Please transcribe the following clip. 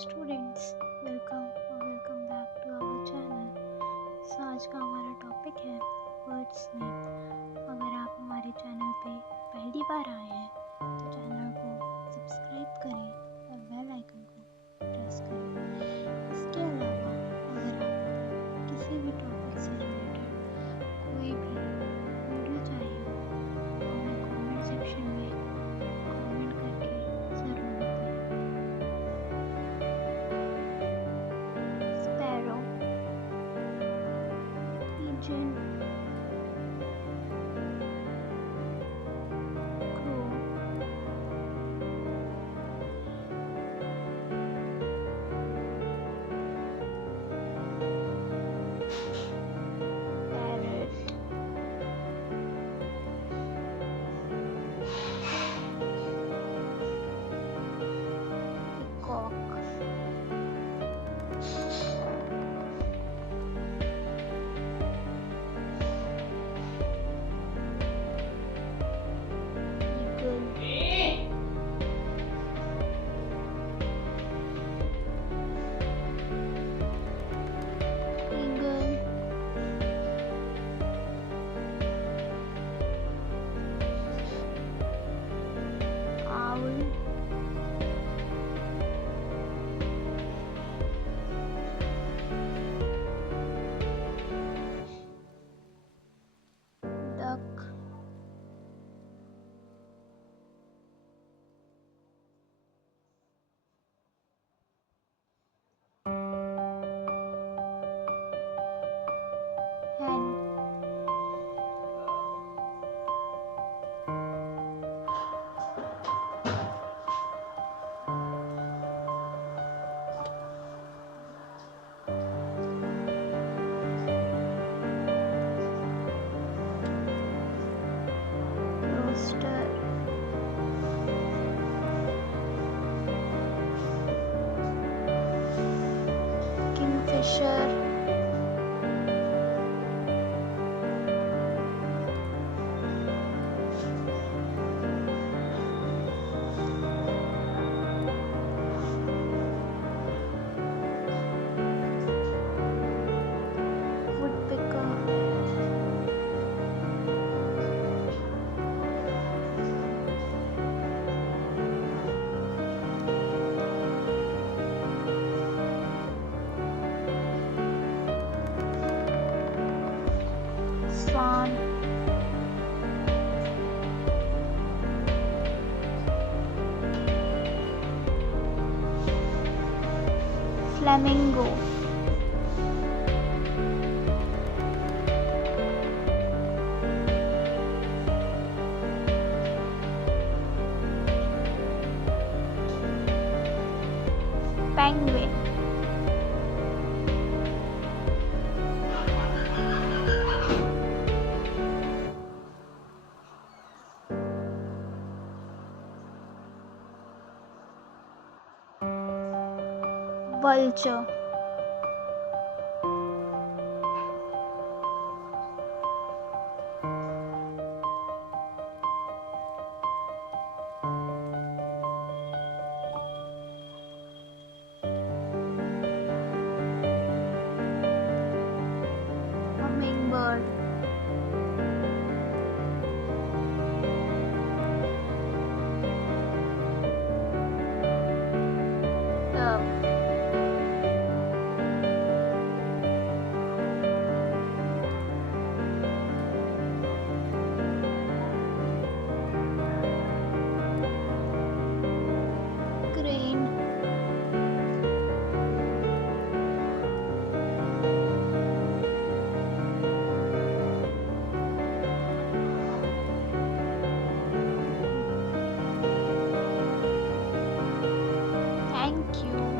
Students, welcome back to our channel. आज का हमारा टॉपिक है वर्ड्स नेम। अगर आप हमारे चैनल पे पहली बार आए हैं तो चैनल को सब्सक्राइब करें और बेल आइकन को प्रेस करें। इसके अलावा अगर आपको किसी भी टॉपिक से रिलेटेड कोई भी वीडियो चाहिए हो तो हमें कमेंट सेक्शन में कमेंट करके ज़रूर बताएं। Sparrow, pigeon, crow, parrot, peacock, eagle, eagle, owl, duck, hen, rooster, kingfisher, woodpecker, swan, flamingo, penguin, vulture, hummingbird, dove, crane, thank you.